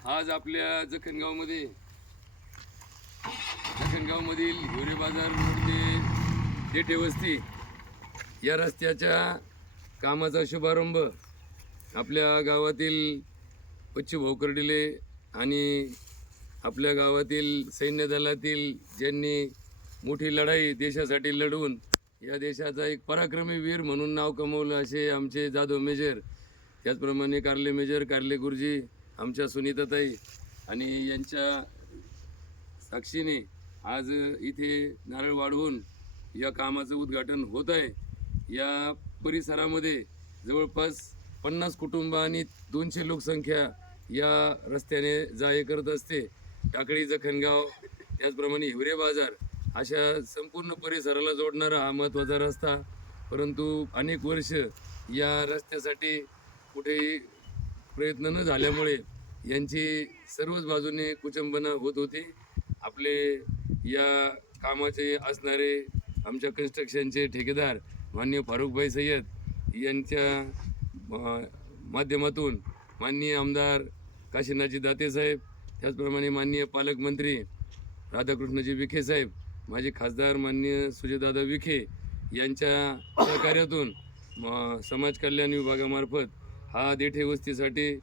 आज आपल्या जखणगावमधील हिवरे बाजार रोड ते देठे वस्ती या रस्त्याच्या कामाचा शुभारंभ आपल्या गावातील पच्चू भाऊ कर्डिले आणि आपल्या गावातील सैन्य दलातील ज्यांनी मोठी लढाई देशासाठी लढवून या देशाचा एक पराक्रमी वीर म्हणून नाव कमवलं असे आमचे जाधव मेजर, त्याचप्रमाणे कारले मेजर, कारले गुरुजी, आमच्या सुनीताताई आणि यांच्या साक्षीने आज इथे नारळ वाढवून या कामाचं उद्घाटन होत आहे। या परिसरामध्ये जवळपास 50 कुटुंब आणि 200 लोकसंख्या या रस्त्याने जा ये करत असते। टाकळी जखणगाव त्याचप्रमाणे हिवरे बाजार अशा संपूर्ण परिसराला जोडणारा हा महत्त्वाचा रस्ता, परंतु अनेक वर्ष या रस्त्यासाठी कुठेही प्रयत्न न झाल्यामुळे यांची सर्वच बाजूने कुचंबना होत होती। आपले या कामाचे असणारे आमच्या कन्स्ट्रक्शनचे ठेकेदार माननीय फारुखभाई सय्यद यांच्या माध्यमातून माननीय आमदार काशीनाथजी दाते साहेब, त्याचप्रमाणे माननीय पालकमंत्री राधाकृष्णजी विखे साहेब, माजी खासदार माननीय सुजयदादा विखे यांच्या सहकार्यातून समाज कल्याण विभागामार्फत हा देठे वस्तीसाठी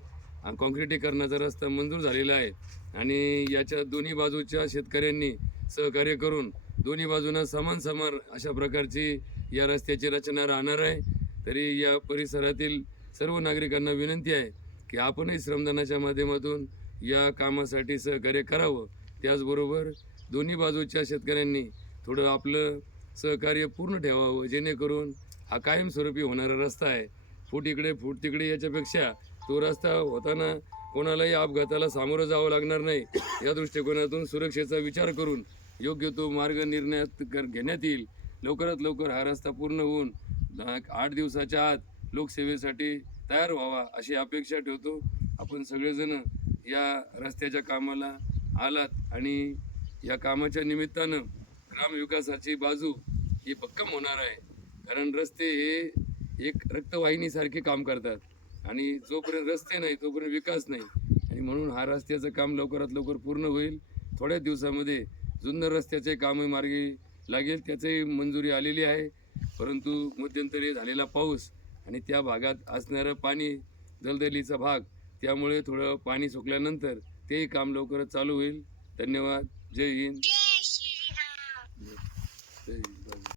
काँक्रिटीकरणाचा रस्ता मंजूर झालेला आहे आणि याच्या दोन्ही बाजूच्या शेतकऱ्यांनी सहकार्य करून दोन्ही बाजूंना समान अशा प्रकारची या रस्त्याची रचना राहणार आहे। तरी या परिसरातील सर्व नागरिकांना विनंती आहे की आपणही श्रमदानाच्या माध्यमातून या कामासाठी सहकार्य करावं। त्याचबरोबर दोन्ही बाजूच्या शेतकऱ्यांनी थोडं आपलं सहकार्य पूर्ण ठेवावं, जेणेकरून हा कायमस्वरूपी होणारा रस्ता आहे। फूट इकडे फूट तिकडे याच्यापेक्षा तो रस्ता होताना कोणालाही अपघाताला सामोरं जावं लागणार नाही या दृष्टिकोनातून सुरक्षेचा विचार करून योग्य तो मार्ग निर्णयात घेण्यात येईल। लवकरात लवकर हा रस्ता पूर्ण होऊन 8 दिवसाच्या आत लोकसेवेसाठी तयार व्हावा अशी अपेक्षा ठेवतो। आपण सगळेजण या रस्त्याच्या कामाला आलात आणि या कामाच्या निमित्तानं ग्रामविकासाची बाजू ही भक्कम होणार आहे, कारण रस्ते हे एक रक्तवाहिनीसारखे काम करतात आणि जोपर्यंत रस्ते नाही तोपर्यंत विकास नाही आणि म्हणून हा रस्त्याचं काम लवकरात लवकर पूर्ण होईल। थोड्याच दिवसामध्ये जुन्नर रस्त्याचे कामही मार्गी लागेल, त्याचंही मंजुरी आलेली आहे, परंतु मध्यंतरी झालेला पाऊस आणि त्या भागात असणारं पाणी दलदलीचा भाग, त्यामुळे थोडं पाणी सुकल्यानंतर तेही काम लवकरच चालू होईल। धन्यवाद। जय हिंद।